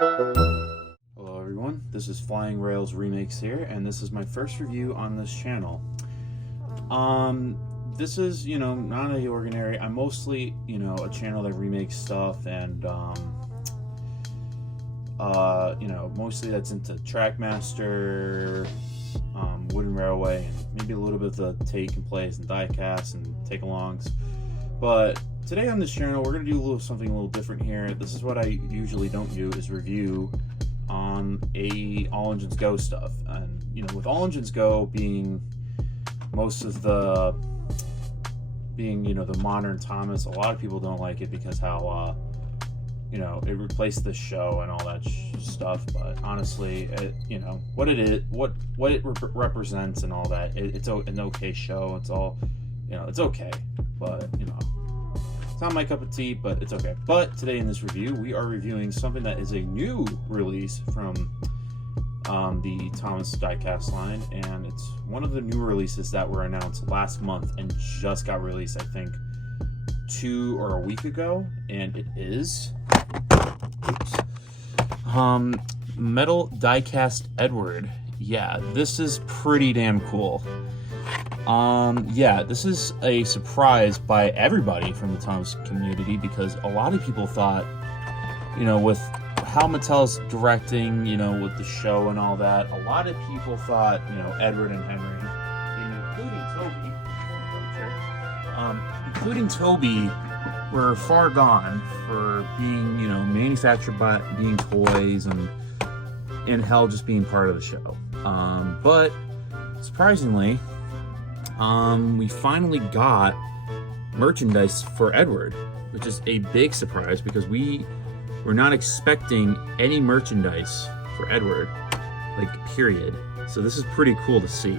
Hello everyone, this is FlyingRails Remakes here, and this is my first review on this channel. This is, not out of the ordinary. I'm mostly, a channel that remakes stuff and, mostly that's into Trackmaster, Wooden Railway, and maybe a little bit of the take and plays and die-casts and take-alongs. But today on this channel, we're going to do something a little different here. This is what I usually don't do, is review on All Engines Go stuff. And, with All Engines Go being most of the the modern Thomas, a lot of people don't like it because how it replaced the show and all that stuff. But honestly, what it is, what it represents and all that, it's an okay show. It's all, it's okay, but it's not my cup of tea, but it's okay. But today in this review, we are reviewing something that is a new release from the Thomas diecast line, and it's one of the new releases that were announced last month and just got released, I think, 2 or a week ago, and it is Metal Diecast Edward. Yeah, this is pretty damn cool. Yeah, this is a surprise by everybody from the Thomas community, because a lot of people thought, with how Mattel's directing, with the show and all that, a lot of people thought, Edward and Henry, including Toby, were far gone for being, manufactured by being toys and hell just being part of the show. But surprisingly, we finally got merchandise for Edward, which is a big surprise because we were not expecting any merchandise for Edward, period. So this is pretty cool to see.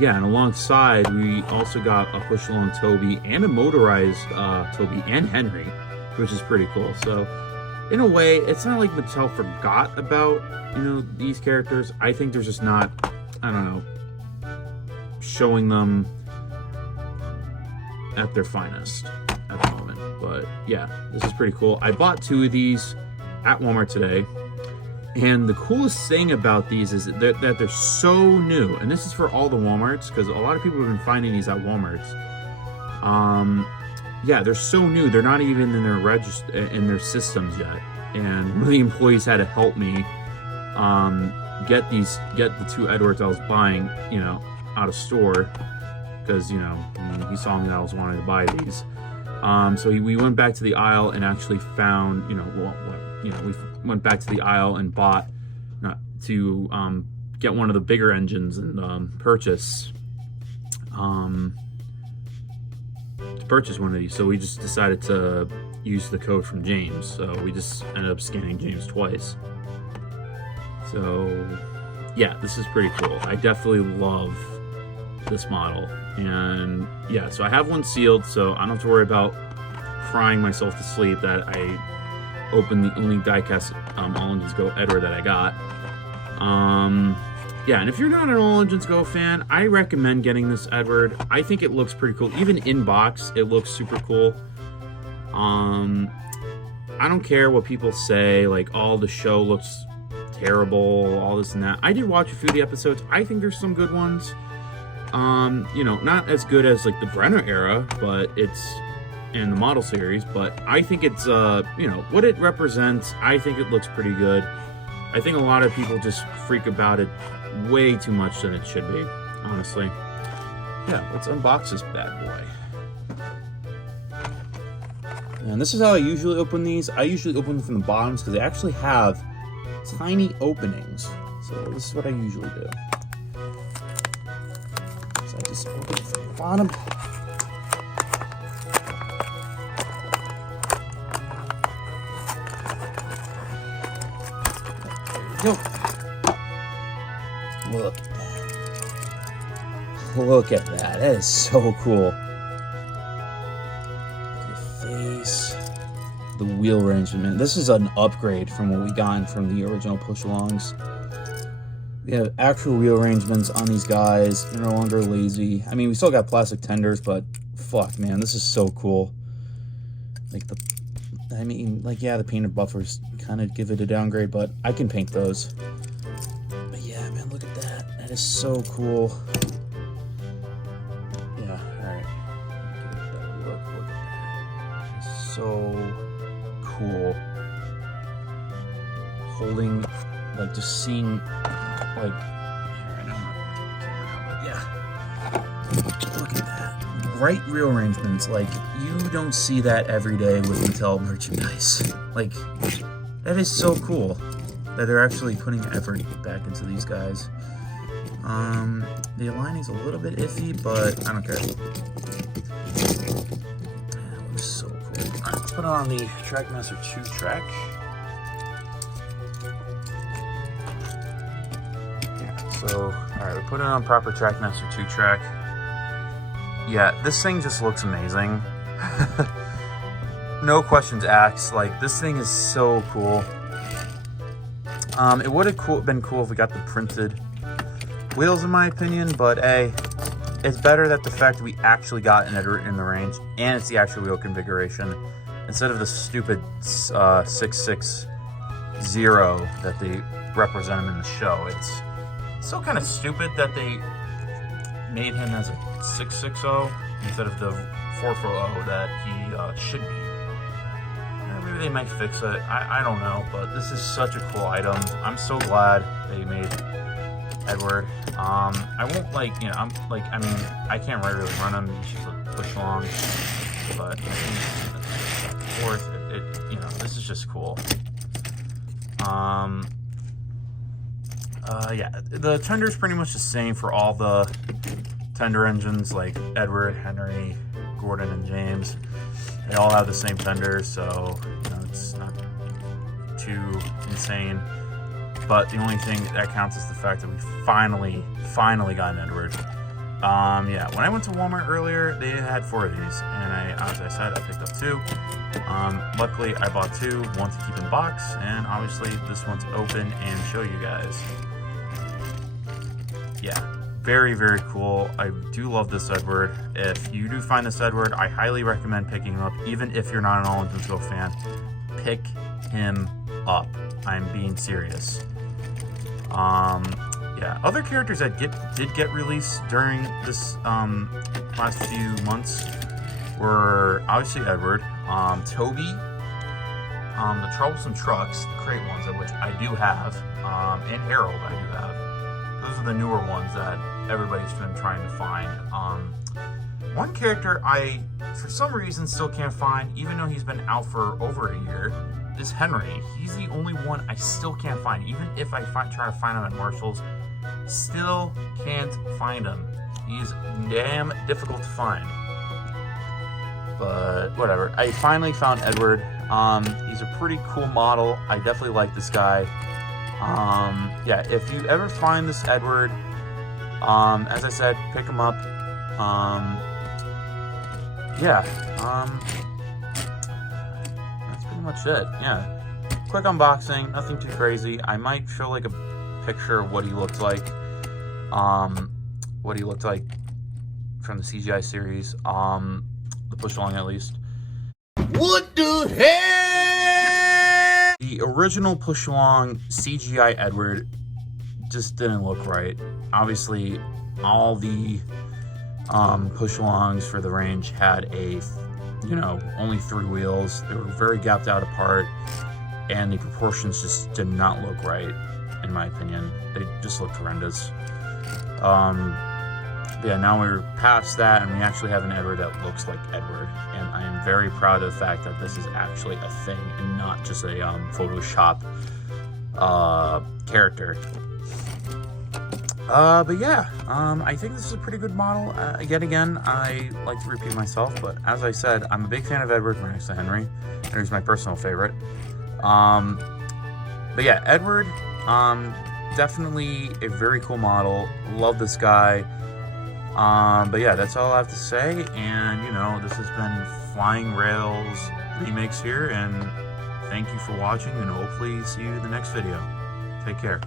Yeah, and alongside, we also got a push-along Toby and a motorized Toby and Henry, which is pretty cool. So, in a way, it's not like Mattel forgot about, these characters. I think they're just not, I don't know, showing them at their finest at the moment. But yeah, this is pretty cool. I bought 2 of these at Walmart today, and the coolest thing about these is that they're so new, and this is for all the Walmarts, because a lot of people have been finding these at Walmarts. Yeah, they're so new, they're not even in their systems yet, and one of the employees had to help me get the 2 Edwards I was buying, out of store, because he saw me that I was wanting to buy these. So we went back to the aisle and actually found, we went back to the aisle and bought to get one of the bigger engines and purchase one of these. So we just decided to use the code from James. So we just ended up scanning James twice. So yeah, this is pretty cool. I definitely love this model, and yeah, so I have one sealed, so I don't have to worry about crying myself to sleep that I opened the only diecast All Engines Go Edward that I got. Yeah, and if you're not an All Engines Go fan, I recommend getting this Edward. I think it looks pretty cool. Even in box, it looks super cool. I don't care what people say, oh, the show looks terrible, all this and that. I did watch a few of the episodes. I think there's some good ones. Not as good as the Brenner era, but it's in the model series, but I think it's what it represents. I think it looks pretty good. I think a lot of people just freak about it way too much than it should be, honestly. Yeah, let's unbox this bad boy. And this is how I usually open these. I usually open them from the bottoms because they actually have tiny openings. So this is what I usually do. So I just open it from the bottom. There we go. Look at that. That is so cool. The face. The wheel arrangement. This is an upgrade from what we got from the original push-alongs. We have actual wheel arrangements on these guys. They're no longer lazy. I mean, we still got plastic tenders, but fuck, man, this is so cool. I mean, like, yeah, the painted buffers kind of give it a downgrade, but I can paint those. But yeah, man, look at that. That is so cool. Yeah, alright. Look at that. It's so cool. Holding, like, just seeing, like, I know I'm not camera now, but yeah. Look at that. Bright rearrangements, like, you don't see that every day with Mattel merchandise. Like, that is so cool that they're actually putting effort back into these guys. The aligning's a little bit iffy, but I don't care. That looks so cool. Alright, let's put it on the Trackmaster 2 track. Yeah, so, alright, we put it on proper Trackmaster 2 track. Yeah, this thing just looks amazing. No questions asked. Like, this thing is so cool. It would have been cool if we got the printed wheels, in my opinion, but hey, it's better that the fact that we actually got an Edward in the range, and it's the actual wheel configuration, instead of the stupid 660 that they represent him in the show. It's so kind of stupid that they made him as a 660 instead of the 440 that he should be. Maybe they might fix it. I don't know, but this is such a cool item. I'm so glad they made Edward. I won't, like, you know, I mean, I can't really run him. He's just a push along, but I think it's worth it. You know, this is just cool. Yeah, the tender's pretty much the same for all the tender engines, like Edward, Henry, Gordon, and James. They all have the same tenders, so you know, it's not too insane. But the only thing that counts is the fact that we finally got an Edward. Yeah, when I went to Walmart earlier, they had 4 of these, and as I said, I picked up 2. Luckily, I bought 2, one to keep in box, and obviously this one to open and show you guys. Yeah, very, very cool. I do love this Edward. If you do find this Edward, I highly recommend picking him up, even if you're not an All-Engines Go fan. Pick him up. I'm being serious. Yeah, other characters that did get released during this last few months were obviously Edward, Toby, the Troublesome Trucks, the crate ones, of which I do have, and Harold I do have. Those are the newer ones that everybody's been trying to find. One character I, for some reason, still can't find, even though he's been out for over a year, is Henry. He's the only one I still can't find. Even if I try to find him at Marshall's, still can't find him. He's damn difficult to find. But whatever. I finally found Edward. He's a pretty cool model. I definitely like this guy. Yeah, if you ever find this Edward, as I said, pick him up. Yeah, that's pretty much it. Yeah, quick unboxing, nothing too crazy. I might show like a picture of what he looked like, from the CGI series, the push along at least. What the hell? The original push along CGI Edward just didn't look right. Obviously, all the push alongs for the range had only 3 wheels. They were very gapped out apart, and the proportions just did not look right, in my opinion. They just looked horrendous. Yeah, now we're past that, and we actually have an Edward that looks like Edward, and I am very proud of the fact that this is actually a thing and not just a Photoshop character. But yeah, I think this is a pretty good model. Yet again, I like to repeat myself, but as I said, I'm a big fan of Edward right next to Henry. Henry's my personal favorite. But yeah, Edward, definitely a very cool model. Love this guy. But yeah, that's all I have to say. And, this has been Flying Rails Remakes here, and thank you for watching, and hopefully see you in the next video. Take care.